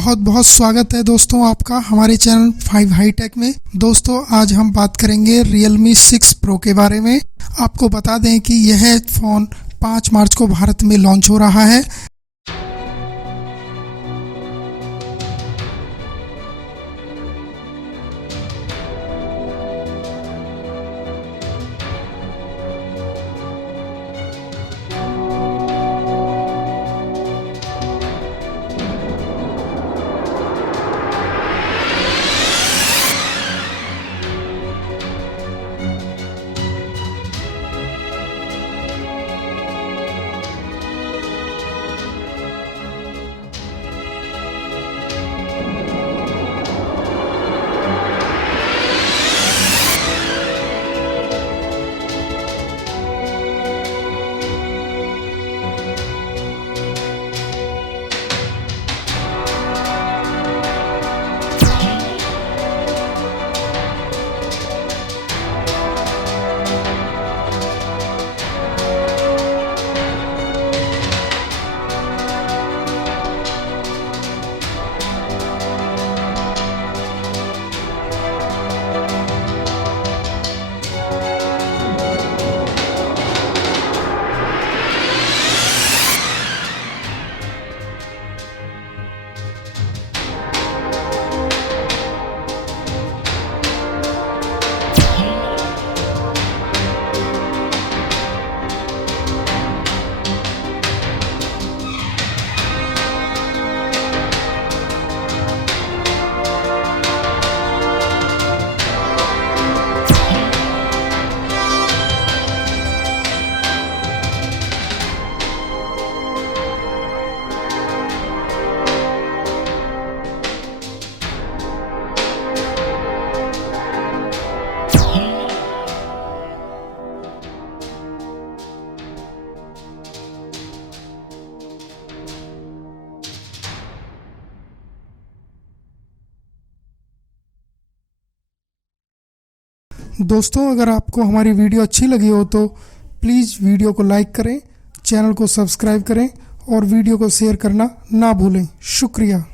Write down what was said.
बहुत बहुत स्वागत है दोस्तों आपका हमारे चैनल 5 हाईटेक में। दोस्तों आज हम बात करेंगे Realme 6 Pro के बारे में। आपको बता दें कि यह फ़ोन 5 मार्च को भारत में लॉन्च हो रहा है। दोस्तों अगर आपको हमारी वीडियो अच्छी लगी हो तो प्लीज़ वीडियो को लाइक करें, चैनल को सब्सक्राइब करें और वीडियो को शेयर करना ना भूलें। शुक्रिया।